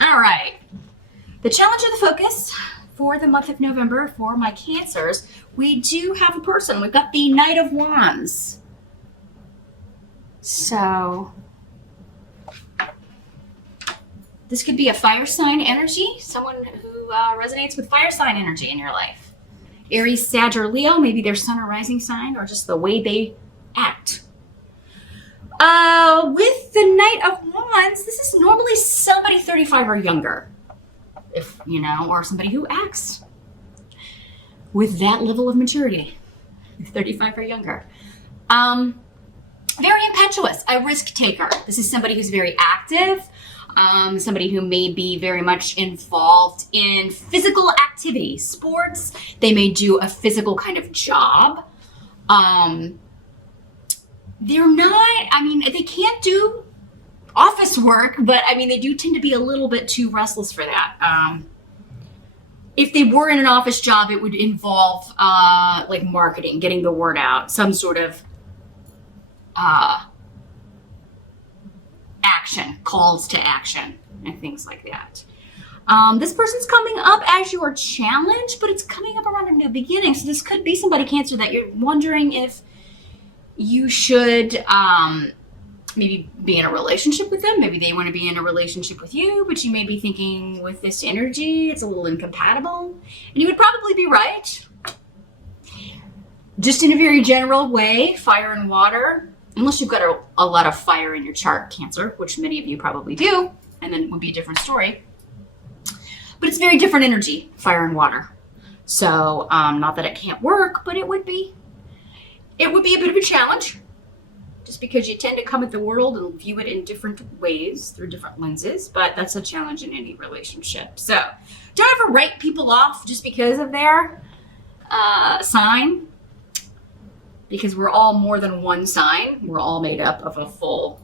All right. The challenge of the focus for the month of November for my Cancers, we do have a person. We've got the Knight of Wands. So this could be a fire sign energy, someone who resonates with fire sign energy in your life. Aries, Sag, or Leo, maybe their sun or rising sign, or just the way they act. With the Knight of Wands, this is normally somebody 35 or younger, if you know, or somebody who acts with that level of maturity, 35 or younger. Very impetuous, a risk taker. This is somebody who's very active, somebody who may be very much involved in physical activity, sports. They may do a physical kind of job. They're not, they can't do office work, but they do tend to be a little bit too restless for that. If they were in an office job, it would involve like marketing, getting the word out, some sort of action, calls to action, and things like that. This person's coming up as your challenge, but it's coming up around a new beginning. So this could be somebody, Cancer, that you're wondering if you should maybe be in a relationship with them. Maybe they want to be in a relationship with you, but you may be thinking with this energy, it's a little incompatible. And you would probably be right. Just in a very general way, fire and water, unless you've got a lot of fire in your chart, Cancer, which many of you probably do, and then it would be a different story. But it's very different energy, fire and water. So not that it can't work, but it would be a bit of a challenge, just because you tend to come at the world and view it in different ways through different lenses, but that's a challenge in any relationship. So don't ever write people off just because of their sign, because we're all more than one sign. We're all made up of a full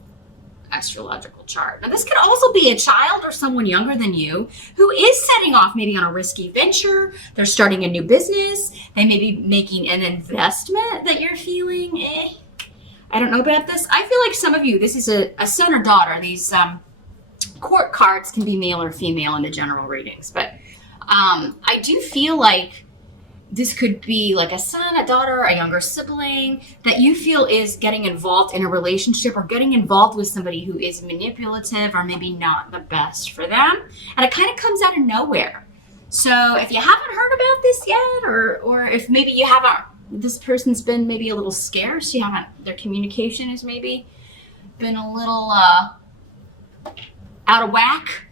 astrological chart. Now this could also be a child or someone younger than you who is setting off maybe on a risky venture. They're starting a new business. They may be making an investment that you're feeling, I don't know about this. I feel like some of you, this is a son or daughter. These court cards can be male or female in the general readings, but I do feel like this could be like a son, a daughter, a younger sibling that you feel is getting involved in a relationship or getting involved with somebody who is manipulative or maybe not the best for them. And it kind of comes out of nowhere. So if you haven't heard about this yet, or if maybe you haven't, this person's been maybe a little scarce, their communication has maybe been a little out of whack.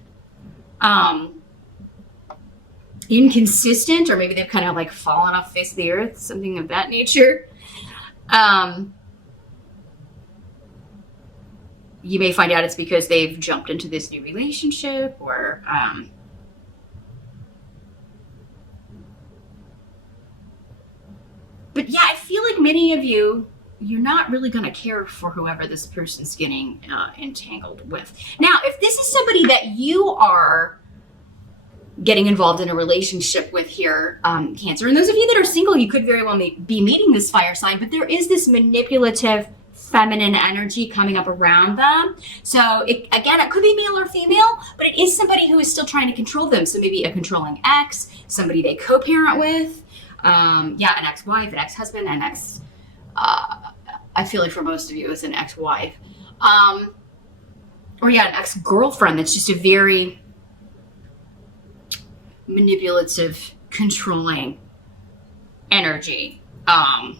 Inconsistent, or maybe they've kind of like fallen off the face of the earth, something of that nature. You may find out it's because they've jumped into this new relationship, or but yeah, I feel like many of you, you're not really going to care for whoever this person's getting entangled with. Now, if this is somebody that you are getting involved in a relationship with here, Cancer, and those of you that are single, you could very well be meeting this fire sign, but there is this manipulative feminine energy coming up around them. So it could be male or female, but it is somebody who is still trying to control them. So maybe a controlling ex, somebody they co-parent with, an ex-wife, an ex-husband, an ex, I feel like for most of you it's an ex-wife, or an ex-girlfriend that's just a very manipulative, controlling energy. Now,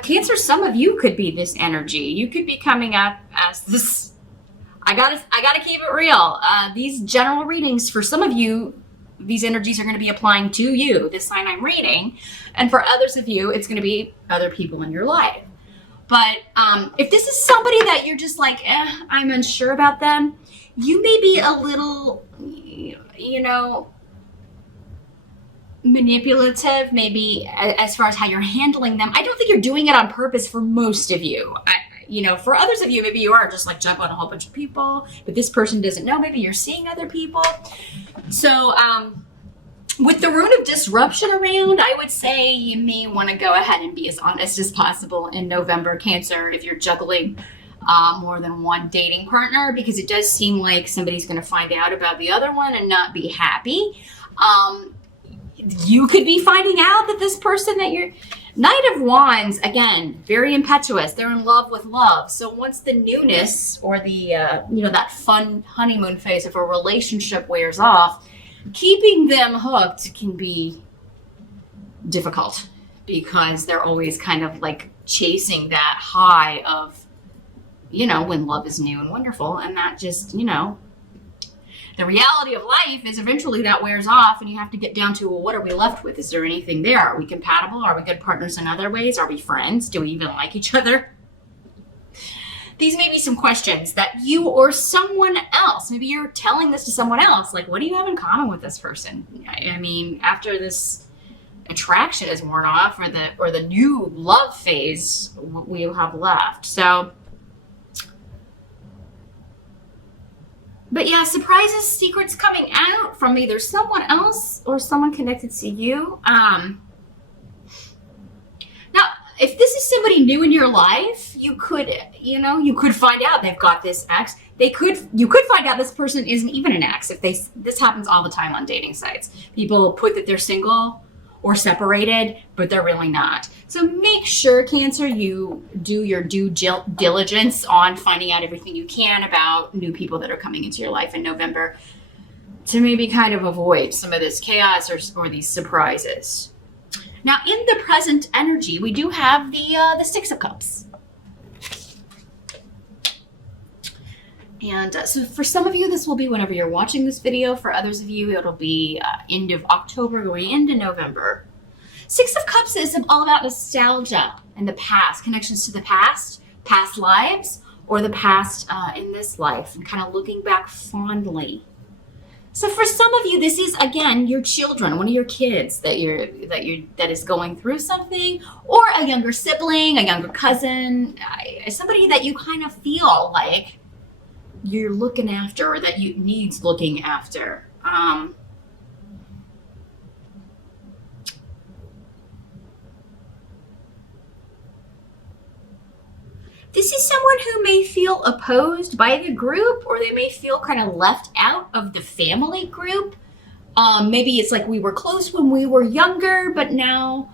Cancer, some of you could be this energy. You could be coming up as this. I gotta keep it real. These general readings, for some of you, these energies are going to be applying to you, this sign I'm reading, and for others of you, it's going to be other people in your life. But if this is somebody that you're just like, I'm unsure about them, you may be a little, manipulative, maybe as far as how you're handling them. I don't think you're doing it on purpose for most of you. For others of you, maybe you are just like jump on a whole bunch of people, but this person doesn't know. Maybe you're seeing other people. So With the rune of disruption around, I would say you may want to go ahead and be as honest as possible in November, Cancer, if you're juggling more than one dating partner, because it does seem like somebody's going to find out about the other one and not be happy. You could be finding out that this person that you're... Knight of Wands, again, very impetuous. They're in love with love. So once the newness or the, that fun honeymoon phase of a relationship wears off, keeping them hooked can be difficult because they're always kind of like chasing that high of, when love is new and wonderful. And that just, the reality of life is eventually that wears off and you have to get down to, well, what are we left with? Is there anything there? Are we compatible? Are we good partners in other ways? Are we friends? Do we even like each other? These may be some questions that you or someone else, maybe you're telling this to someone else, like, what do you have in common with this person? I mean, after this attraction is worn off or the new love phase we have left. So, but yeah, surprises, secrets coming out from either someone else or someone connected to you. Now, if this is somebody new in your life, you could find out they've got this ex. You could find out this person isn't even an ex. This happens all the time on dating sites. People put that they're single or separated, but they're really not. So make sure, Cancer, you do your due diligence on finding out everything you can about new people that are coming into your life in November to maybe kind of avoid some of this chaos or these surprises. Now, in the present energy, we do have the Six of Cups. And so for some of you, this will be whenever you're watching this video. For others of you, it'll be end of October going into November. Six of Cups is all about nostalgia and the past, connections to the past lives, or the past in this life, and kind of looking back fondly. So for some of you, this is, again, your children, one of your kids that is going through something, or a younger sibling, a younger cousin, somebody that you kind of feel like you're looking after or that needs looking after. This is someone who may feel opposed by the group, or they may feel kind of left out of the family group. Maybe it's like we were close when we were younger, but now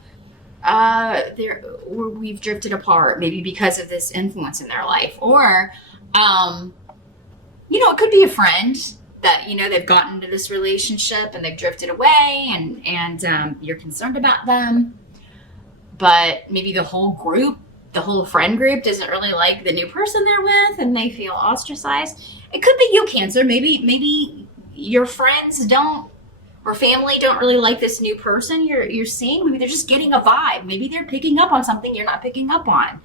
we've drifted apart, maybe because of this influence in their life. Or it could be a friend that, they've gotten into this relationship and they've drifted away and you're concerned about them. But maybe the whole friend group doesn't really like the new person they're with and they feel ostracized. It could be you, Cancer. Maybe your friends or family don't really like this new person you're seeing. Maybe they're just getting a vibe. Maybe they're picking up on something you're not picking up on.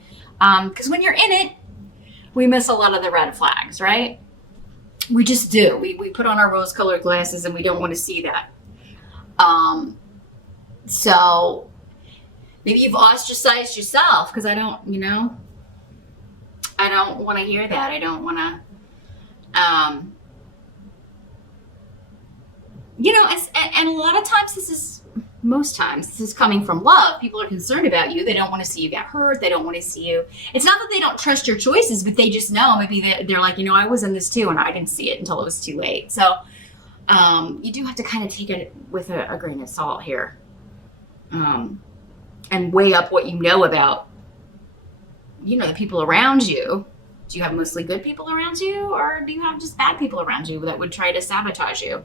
Because when you're in it, we miss a lot of the red flags, right? We just do. We put on our rose-colored glasses and we don't want to see that. So maybe you've ostracized yourself because I don't want to hear that. I don't want to, and a lot of times most times this is coming from love. People are concerned about you. They don't want to see you get hurt. They don't want to see you. It's not that they don't trust your choices, but they just know. Maybe they're like, I was in this too and I didn't see it until it was too late. So you do have to kind of take it with a grain of salt here. And weigh up what you know about, the people around you. Do you have mostly good people around you, or do you have just bad people around you that would try to sabotage you?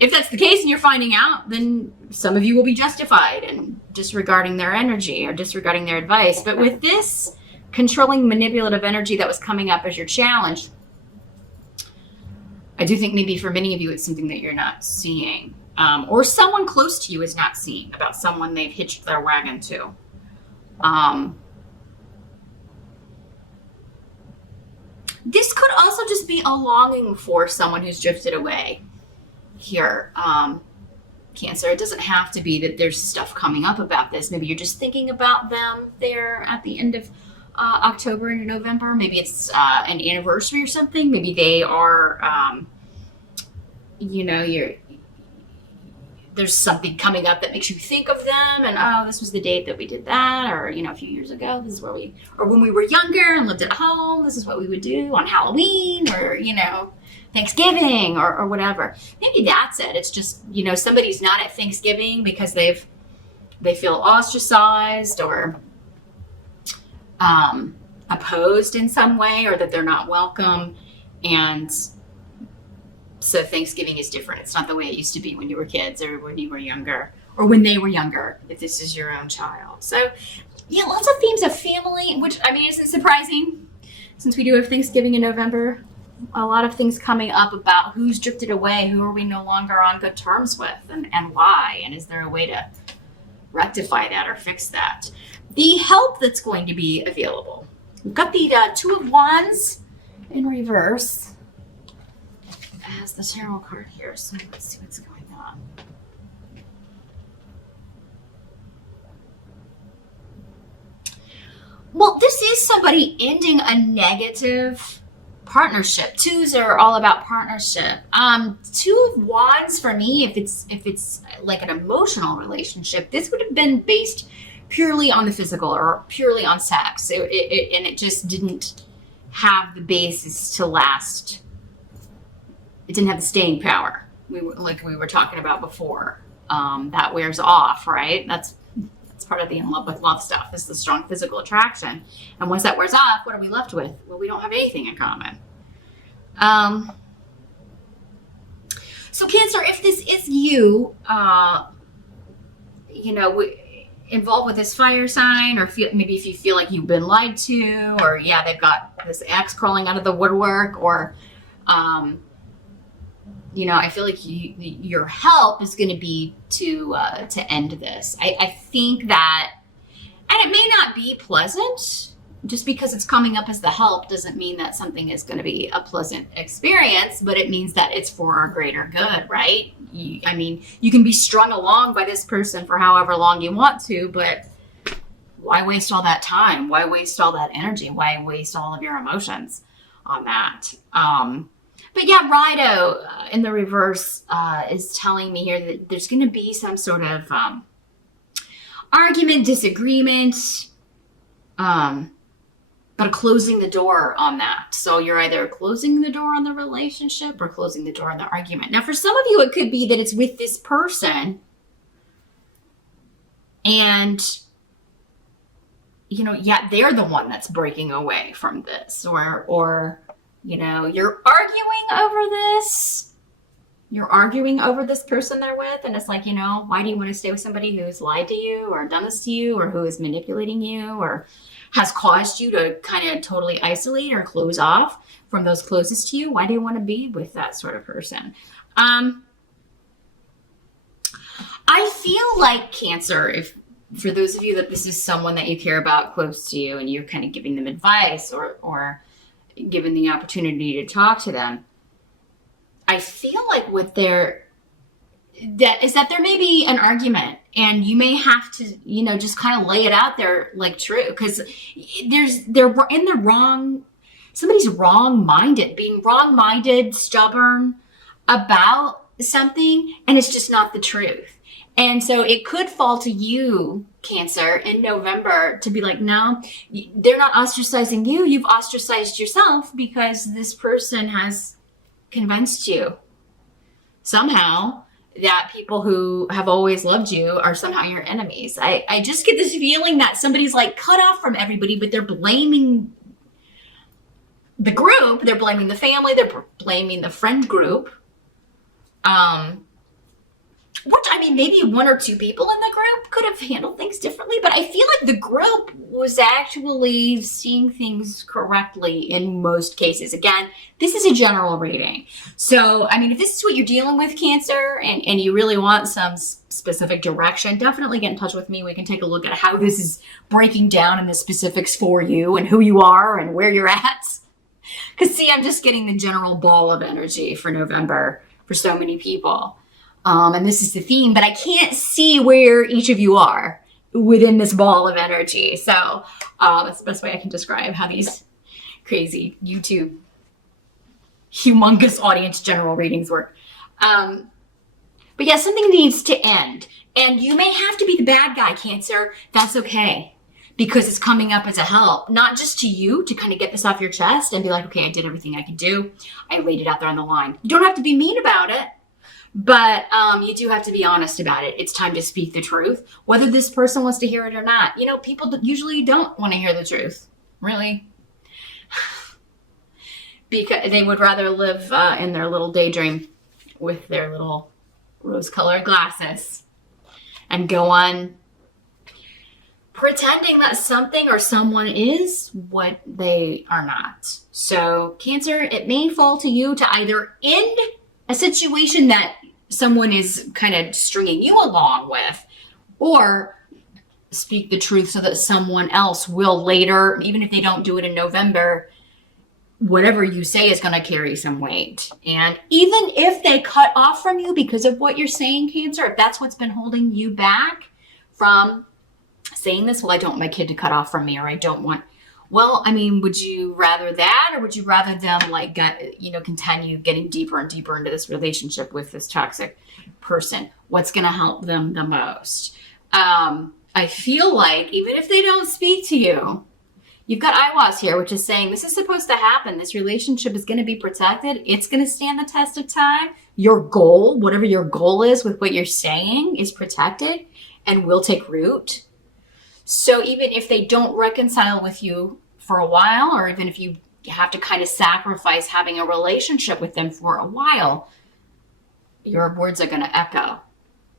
If that's the case and you're finding out, then some of you will be justified in disregarding their energy or disregarding their advice. But with this controlling, manipulative energy that was coming up as your challenge, I do think maybe for many of you, it's something that you're not seeing. Or someone close to you is not seeing about someone they've hitched their wagon to. This could also just be a longing for someone who's drifted away here, Cancer. It doesn't have to be that there's stuff coming up about this. Maybe you're just thinking about them there at the end of October into November. Maybe it's an anniversary or something. Maybe they are, there's something coming up that makes you think of them, and oh, this was the date that we did that, or a few years ago, this is where or when we were younger and lived at home, this is what we would do on Halloween, or Thanksgiving, or whatever. Maybe that's it. It's just somebody's not at Thanksgiving because they feel ostracized or opposed in some way, or that they're not welcome, and so Thanksgiving is different. It's not the way it used to be when you were kids or when you were younger, or when they were younger, if this is your own child. So yeah, lots of themes of family, which isn't surprising since we do have Thanksgiving in November. A lot of things coming up about who's drifted away, who are we no longer on good terms with, and why, and is there a way to rectify that or fix that? The help that's going to be available. We've got the Two of Wands in reverse as the tarot card here, so let's see what's going on. Well, this is somebody ending a negative partnership. Twos are all about partnership. Two of Wands for me, if it's like an emotional relationship, this would have been based purely on the physical or purely on sex. And it just didn't have the basis to last. It didn't have the staying power. We were talking about before. That wears off, right? That's part of the in love with love stuff, is the strong physical attraction. And once that wears off, what are we left with? Well, we don't have anything in common. So Cancer, if this is you, involved with this fire sign, or maybe if you feel like you've been lied to, or they've got this ex crawling out of the woodwork, or I feel like your help is going to be to end this. I think that, and it may not be pleasant. Just because it's coming up as the help doesn't mean that something is going to be a pleasant experience, but it means that it's for our greater good, right? You can be strung along by this person for however long you want to, but why waste all that time? Why waste all that energy? Why waste all of your emotions on that? But yeah, Rido in the reverse is telling me here that there's going to be some sort of argument, disagreement, but closing the door on that. So you're either closing the door on the relationship or closing the door on the argument. Now, for some of you, it could be that it's with this person and, they're the one that's breaking away from this, or you're arguing over this. You're arguing over this person they're with, and it's like, why do you want to stay with somebody who's lied to you or done this to you, or who is manipulating you, or has caused you to kind of totally isolate or close off from those closest to you? Why do you want to be with that sort of person? I feel like, Cancer, if for those of you that this is someone that you care about close to you and you're kind of giving them advice or given the opportunity to talk to them, I feel like that there may be an argument, and you may have to, just kind of lay it out there like true, because they're in the wrong, somebody's wrong-minded, being wrong-minded, stubborn about something, and it's just not the truth. And so it could fall to you, Cancer, in November to be like, no, they're not ostracizing you. You've ostracized yourself because this person has convinced you somehow that people who have always loved you are somehow your enemies. I just get this feeling that somebody's like cut off from everybody, but they're blaming the group. They're blaming the family. They're blaming the friend group. Which, maybe one or two people in the group could have handled things differently, but I feel like the group was actually seeing things correctly in most cases. Again, this is a general reading. So, if this is what you're dealing with, Cancer, and you really want some specific direction, definitely get in touch with me. We can take a look at how this is breaking down in the specifics for you and who you are and where you're at. Because, see, I'm just getting the general ball of energy for November for so many people. And this is the theme, but I can't see where each of you are within this ball of energy. So that's the best way I can describe how these crazy YouTube humongous audience general readings work. But yeah, something needs to end. And you may have to be the bad guy, Cancer. That's okay. Because it's coming up as a help, not just to you to kind of get this off your chest and be like, okay, I did everything I could do. I laid it out there on the line. You don't have to be mean about it, but you do have to be honest about it. It's time to speak the truth, whether this person wants to hear it or not. You know, people usually don't want to hear the truth, really. Because they would rather live in their little daydream with their little rose-colored glasses and go on pretending that something or someone is what they are not. So, Cancer, it may fall to you to either end a situation that someone is kind of stringing you along with, or speak the truth so that someone else will later, even if they don't do it in November, whatever you say is going to carry some weight. And even if they cut off from you because of what you're saying, Cancer, if that's what's been holding you back from saying this, well, I don't want my kid to cut off from me, or I don't want, well, I mean, would you rather that, or would you rather them like continue getting deeper and deeper into this relationship with this toxic person? What's going to help them the most? I feel like even if they don't speak to you, you've got Iwas here, which is saying this is supposed to happen. This relationship is going to be protected. It's going to stand the test of time. Your goal, whatever your goal is with what you're saying, is protected and will take root. So even if they don't reconcile with you for a while, or even if you have to kind of sacrifice having a relationship with them for a while, your words are going to echo.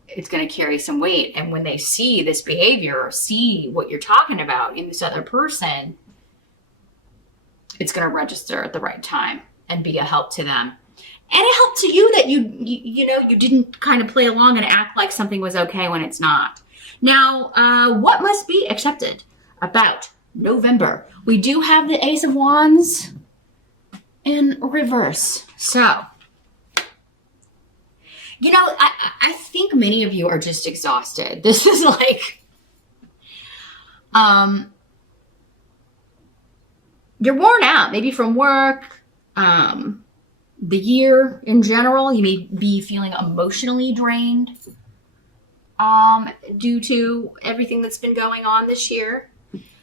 It's going to carry some weight. And when they see this behavior or see what you're talking about in this other person, it's going to register at the right time and be a help to them. And a help to you that you didn't kind of play along and act like something was okay when it's not. Now, what must be accepted about November? We do have the Ace of Wands in reverse. So, I think many of you are just exhausted. This is like, you're worn out, maybe from work, the year in general. You may be feeling emotionally drained. Due to everything that's been going on this year.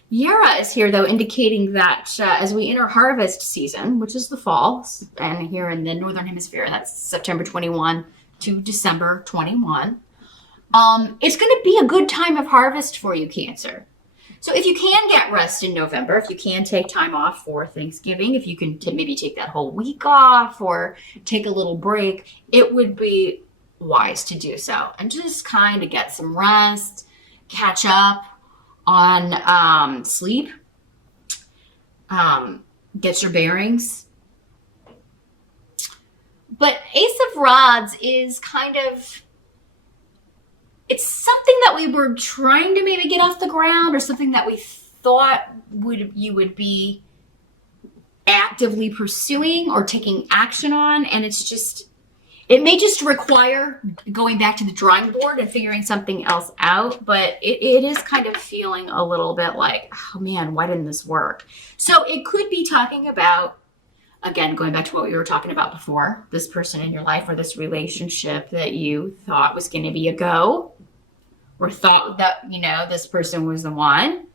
Yara is here, though, indicating that as we enter harvest season, which is the fall, and here in the Northern Hemisphere, that's September 21 to December 21, it's going to be a good time of harvest for you, Cancer. So if you can get rest in November, if you can take time off for Thanksgiving, if you can maybe take that whole week off or take a little break, it would be wise to do so and just kind of get some rest, catch up on sleep, get your bearings. But Ace of Rods is kind of, it's something that we were trying to maybe get off the ground, or something that we thought you would be actively pursuing or taking action on, and it may just require going back to the drawing board and figuring something else out, but it is kind of feeling a little bit like, oh man, why didn't this work? So it could be talking about, again, going back to what we were talking about before, this person in your life or this relationship that you thought was going to be a go, or thought that, this person was the one.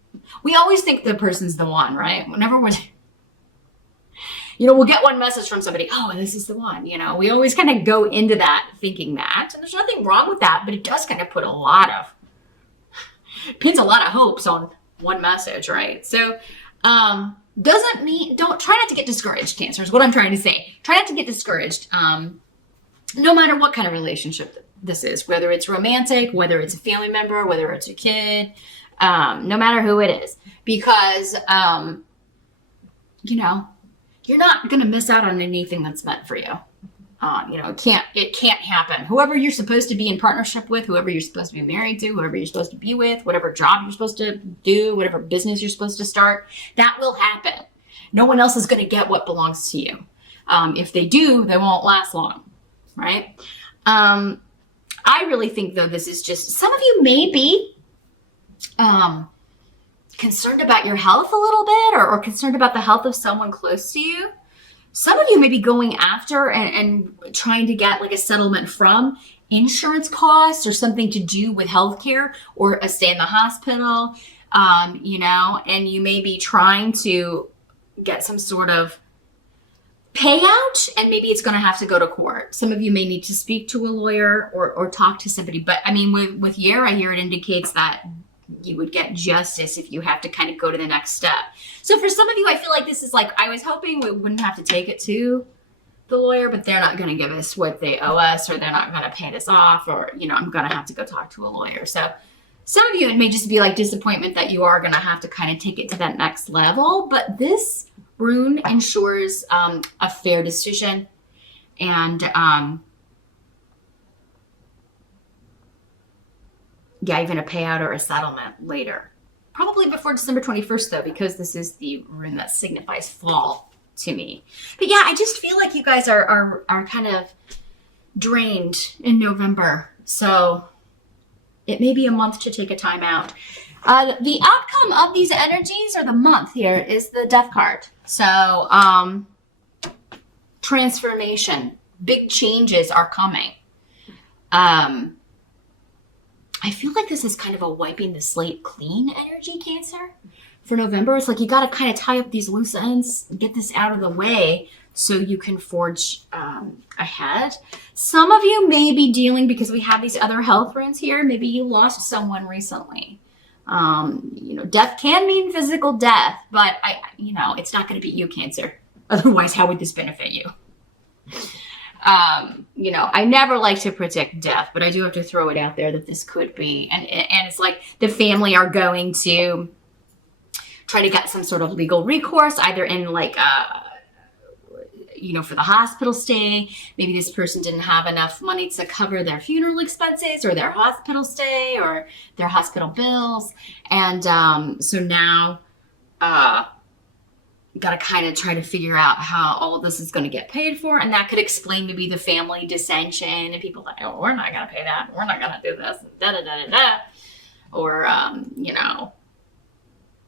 We always think the person's the one, right? Whenever we'll get one message from somebody, oh, this is the one, we always kind of go into that thinking that, and there's nothing wrong with that, but it does kind of put pins a lot of hopes on one message, right? So, doesn't mean, try not to get discouraged, Cancer, is what I'm trying to say. Try not to get discouraged, no matter what kind of relationship this is, whether it's romantic, whether it's a family member, whether it's a kid, no matter who it is, because, you're not going to miss out on anything that's meant for you. It can't happen. Whoever you're supposed to be in partnership with, whoever you're supposed to be married to, whoever you're supposed to be with, whatever job you're supposed to do, whatever business you're supposed to start, that will happen. No one else is going to get what belongs to you. If they do, they won't last long, right? I really think, though, this is just, some of you may be concerned about your health a little bit, or concerned about the health of someone close to you. Some of you may be going after and trying to get like a settlement from insurance costs or something to do with healthcare or a stay in the hospital, you know, and you may be trying to get some sort of payout, and maybe it's going to have to go to court. Some of you may need to speak to a lawyer or talk to somebody. But I mean, with Yara here, it indicates that you would get justice if you have to kind of go to the next step. So for some of you, I feel like this is like, I was hoping we wouldn't have to take it to the lawyer, but they're not going to give us what they owe us, or they're not going to pay this off, or, you know, I'm going to have to go talk to a lawyer. So some of you, it may just be like disappointment that you are going to have to kind of take it to that next level. But this rune ensures a fair decision, and yeah, even a payout or a settlement later. Probably before December 21st, though, because this is the rune that signifies fall to me. But yeah, I just feel like you guys are kind of drained in November. So it may be a month to take a time out. The outcome of these energies, or the month here, is the Death card. So transformation, big changes are coming. I feel like this is kind of a wiping the slate clean energy, Cancer, for November. It's like you got to kind of tie up these loose ends, get this out of the way so you can forge ahead. Some of you may be dealing, because we have these other health runes here, maybe you lost someone recently. You know, death can mean physical death, but you know, it's not going to be you, Cancer. Otherwise, how would this benefit you? You know, I never like to predict death, but I do have to throw it out there that this could be. And it's like the family are going to try to get some sort of legal recourse, either in like, you know, for the hospital stay. Maybe this person didn't have enough money to cover their funeral expenses or their hospital stay or their hospital bills. And so now got to kind of try to figure out how all of this is going to get paid for. And that could explain maybe the family dissension and people like, oh, we're not going to pay that. We're not going to do this. Da, da, da, da, da. Or, you know,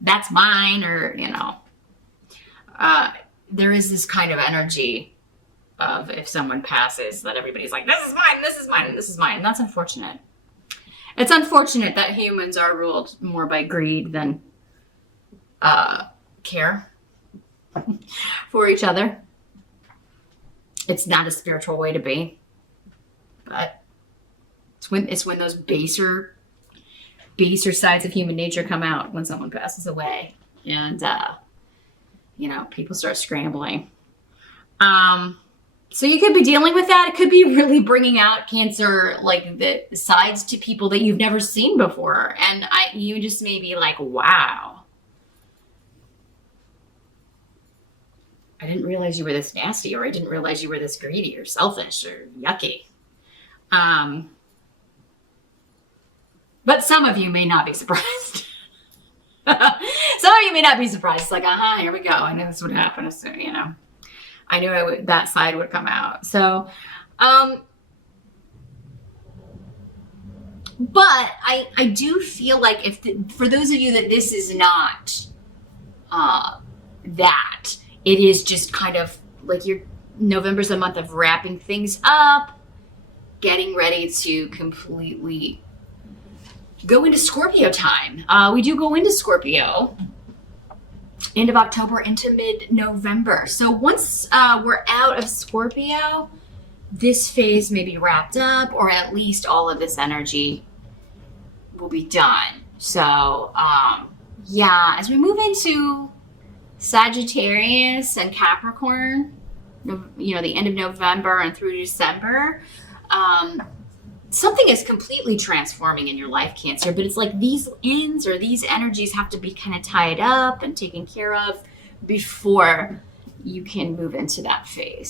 that's mine. Or, you know, there is this kind of energy of if someone passes that everybody's like, this is mine, this is mine, this is mine. And that's unfortunate. It's unfortunate that humans are ruled more by greed than care for each other. It's not a spiritual way to be, but it's when those baser sides of human nature come out when someone passes away, and you know, people start scrambling. So you could be dealing with that. It could be really bringing out, Cancer, like the sides to people that you've never seen before, and you just may be like, wow, I didn't realize you were this nasty, or I didn't realize you were this greedy or selfish or yucky. But some of you may not be surprised. Some of you may not be surprised. It's like, here we go. I knew this would happen. So, you know, I knew that side would come out. So, but I do feel like for those of you that this is not that, it is just kind of like November's a month of wrapping things up, getting ready to completely go into Scorpio time. We do go into Scorpio end of October into mid-November. So once we're out of Scorpio, this phase may be wrapped up, or at least all of this energy will be done. So yeah, as we move into Sagittarius and Capricorn, you know, the end of November and through December, something is completely transforming in your life, Cancer, but it's like these ends or these energies have to be kind of tied up and taken care of before you can move into that phase.